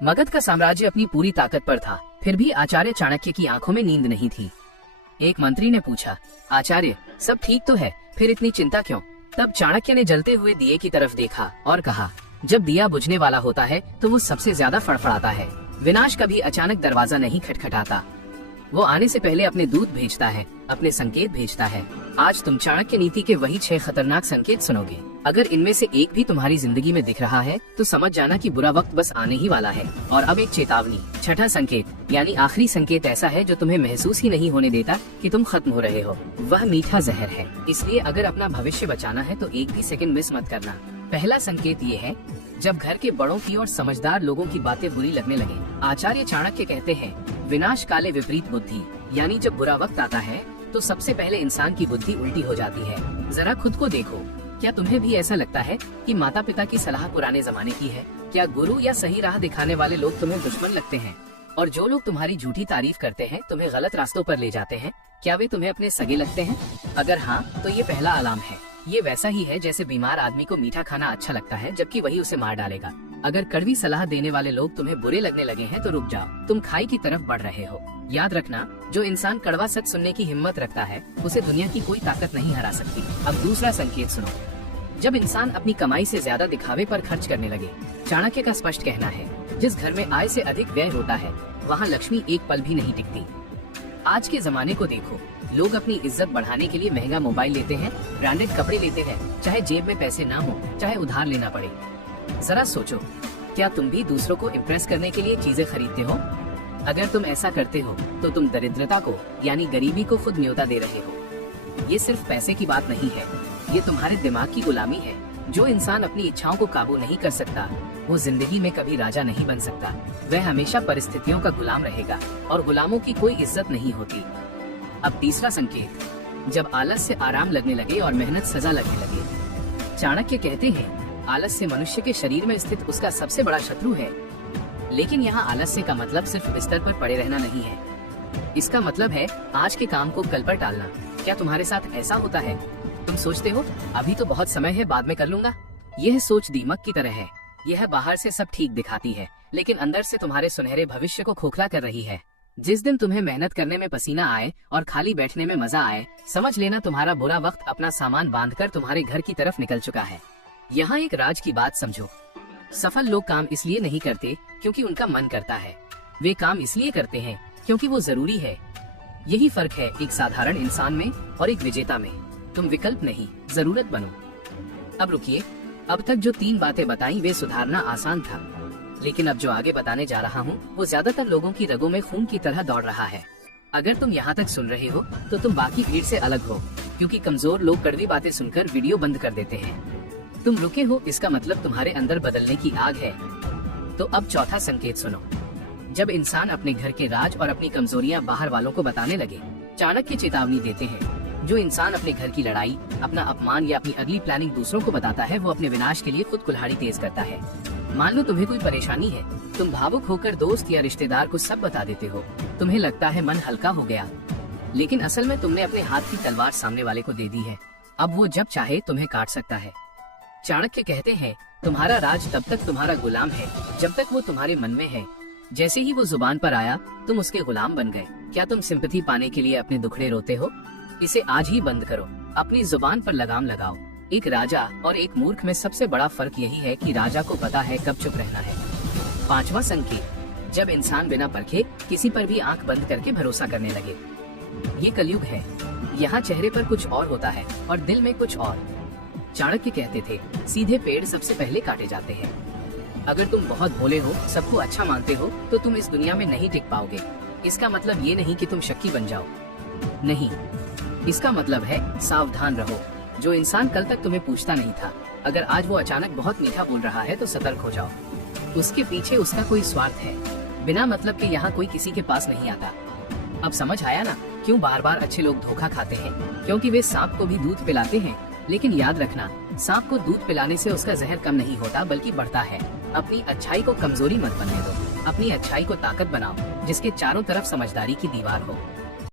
मगध का साम्राज्य अपनी पूरी ताकत पर था, फिर भी आचार्य चाणक्य की आंखों में नींद नहीं थी। एक मंत्री ने पूछा, आचार्य सब ठीक तो है, फिर इतनी चिंता क्यों? तब चाणक्य ने जलते हुए दिए की तरफ देखा और कहा, जब दिया बुझने वाला होता है तो वो सबसे ज्यादा फड़फड़ाता है। विनाश कभी अचानक दरवाजा नहीं खटखटाता, वो आने से पहले अपने दूत भेजता है, अपने संकेत भेजता है। आज तुम चाणक्य नीति के वही 6 खतरनाक संकेत सुनोगे। अगर इनमें से एक भी तुम्हारी जिंदगी में दिख रहा है तो समझ जाना कि बुरा वक्त बस आने ही वाला है। और अब एक चेतावनी, छठा संकेत यानी आखिरी संकेत ऐसा है जो तुम्हें महसूस ही नहीं होने देता कि तुम खत्म हो रहे हो। वह मीठा जहर है, इसलिए अगर अपना भविष्य बचाना है तो एक भी सेकंड मिस मत करना। पहला संकेत ये है, जब घर के बड़ों की और समझदार लोगों की बातें बुरी लगने लगे। आचार्य चाणक्य कहते हैं, विनाश काले विपरीत बुद्धि, यानी जब बुरा वक्त आता है तो सबसे पहले इंसान की बुद्धि उल्टी हो जाती है। जरा खुद को देखो, क्या तुम्हें भी ऐसा लगता है कि माता पिता की सलाह पुराने जमाने की है? क्या गुरु या सही राह दिखाने वाले लोग तुम्हें दुश्मन लगते हैं? और जो लोग तुम्हारी झूठी तारीफ करते हैं तुम्हें गलत रास्तों पर ले जाते हैं, क्या वे तुम्हें अपने सगे लगते हैं? अगर हाँ, तो ये पहला अलार्म है। ये वैसा ही है जैसे बीमार आदमी को मीठा खाना अच्छा लगता है जबकि वही उसे मार डालेगा। अगर कड़वी सलाह देने वाले लोग तुम्हें बुरे लगने लगे हैं तो रुक जाओ, तुम खाई की तरफ बढ़ रहे हो। याद रखना, जो इंसान कड़वा सच सुनने की हिम्मत रखता है उसे दुनिया की कोई ताकत नहीं हरा सकती। अब दूसरा संकेत सुनो, जब इंसान अपनी कमाई से ज्यादा दिखावे पर खर्च करने लगे। चाणक्य का स्पष्ट कहना है, जिस घर में आय से अधिक व्यय होता है वहाँ लक्ष्मी एक पल भी नहीं टिकती। आज के जमाने को देखो, लोग अपनी इज्जत बढ़ाने के लिए महंगा मोबाइल लेते हैं, ब्रांडेड कपड़े लेते हैं, चाहे जेब में पैसे ना हो, चाहे उधार लेना पड़े। जरा सोचो, क्या तुम भी दूसरों को इम्प्रेस करने के लिए चीजें खरीदते हो? अगर तुम ऐसा करते हो तो तुम दरिद्रता को यानी गरीबी को खुद न्योता दे रहे हो। ये सिर्फ पैसे की बात नहीं है, ये तुम्हारे दिमाग की गुलामी है। जो इंसान अपनी इच्छाओं को काबू नहीं कर सकता वो जिंदगी में कभी राजा नहीं बन सकता। वह हमेशा परिस्थितियों का गुलाम रहेगा और गुलामों की कोई इज्जत नहीं होती। अब तीसरा संकेत, जब आलस से आराम लगने लगे और मेहनत सजा लगने लगे। चाणक्य कहते हैं, आलस्य मनुष्य के शरीर में स्थित उसका सबसे बड़ा शत्रु है। लेकिन यहाँ आलस्य का मतलब सिर्फ बिस्तर पर पड़े रहना नहीं है। इसका मतलब है आज के काम को कल पर टालना। क्या तुम्हारे साथ ऐसा होता है? तुम सोचते हो अभी तो बहुत समय है, बाद में कर लूंगा। यह सोच दीमक की तरह है। यह बाहर से सब ठीक दिखाती है लेकिन अंदर से तुम्हारे सुनहरे भविष्य को खोखला कर रही है। जिस दिन तुम्हें मेहनत करने में पसीना आए और खाली बैठने में मजा आए, समझ लेना तुम्हारा बुरा वक्त अपना सामान बांधकर तुम्हारे घर की तरफ निकल चुका है। यहाँ एक राज की बात समझो, सफल लोग काम इसलिए नहीं करते क्योंकि उनका मन करता है, वे काम इसलिए करते हैं क्योंकि वो जरूरी है। यही फर्क है एक साधारण इंसान में और एक विजेता में। तुम विकल्प नहीं, जरूरत बनो। अब रुकिए, अब तक जो 3 बातें बताई वे सुधारना आसान था, लेकिन अब जो आगे बताने जा रहा हूँ वो ज्यादातर लोगों की रगों में खून की तरह दौड़ रहा है। अगर तुम यहाँ तक सुन रहे हो तो तुम बाकी भीड़ से अलग हो, क्योंकि कमजोर लोग कड़वी बातें सुनकर वीडियो बंद कर देते हैं। तुम रुके हो, इसका मतलब तुम्हारे अंदर बदलने की आग है। तो अब चौथा संकेत सुनो, जब इंसान अपने घर के राज और अपनी कमजोरियां बाहर वालों को बताने लगे। चाणक्य चेतावनी देते हैं, जो इंसान अपने घर की लड़ाई, अपना अपमान या अपनी अगली प्लानिंग दूसरों को बताता है वो अपने विनाश के लिए खुद कुल्हाड़ी तेज करता है। मान लो तुम्हें कोई परेशानी है, तुम भावुक होकर दोस्त या रिश्तेदार को सब बता देते हो। तुम्हें लगता है मन हल्का हो गया, लेकिन असल में तुमने अपने हाथ की तलवार सामने वाले को दे दी है। अब वो जब चाहे तुम्हें काट सकता है। चाणक्य कहते हैं, तुम्हारा राज तब तक तुम्हारा गुलाम है जब तक वो तुम्हारे मन में है। जैसे ही वो जुबान पर आया तुम उसके गुलाम बन गए। क्या तुम सिंपैथी पाने के लिए अपने दुखड़े रोते हो? इसे आज ही बंद करो, अपनी जुबान पर लगाम लगाओ। एक राजा और एक मूर्ख में सबसे बड़ा फर्क यही है कि राजा को पता है कब चुप रहना है। पांचवा संकेत, जब इंसान बिना परखे किसी पर भी आंख बंद करके भरोसा करने लगे। ये कलयुग है, यहाँ चेहरे पर कुछ और होता है और दिल में कुछ और। चाणक्य कहते थे, सीधे पेड़ सबसे पहले काटे जाते हैं। अगर तुम बहुत भोले हो, सबको अच्छा मानते हो, तो तुम इस दुनिया में नहीं टिक पाओगे। इसका मतलब ये नहीं कि तुम शक्की बन जाओ, नहीं, इसका मतलब है सावधान रहो। जो इंसान कल तक तुम्हें पूछता नहीं था, अगर आज वो अचानक बहुत मीठा बोल रहा है तो सतर्क हो जाओ। उसके पीछे उसका कोई स्वार्थ है। बिना मतलब के यहाँ कोई किसी के पास नहीं आता। अब समझ आया ना क्यों बार बार अच्छे लोग धोखा खाते हैं? क्योंकि वे सांप को भी दूध पिलाते हैं। लेकिन याद रखना, सांप को दूध पिलाने से उसका जहर कम नहीं होता बल्कि बढ़ता है। अपनी अच्छाई को कमजोरी मत बनने दो, अपनी अच्छाई को ताकत बनाओ जिसके चारों तरफ समझदारी की दीवार हो।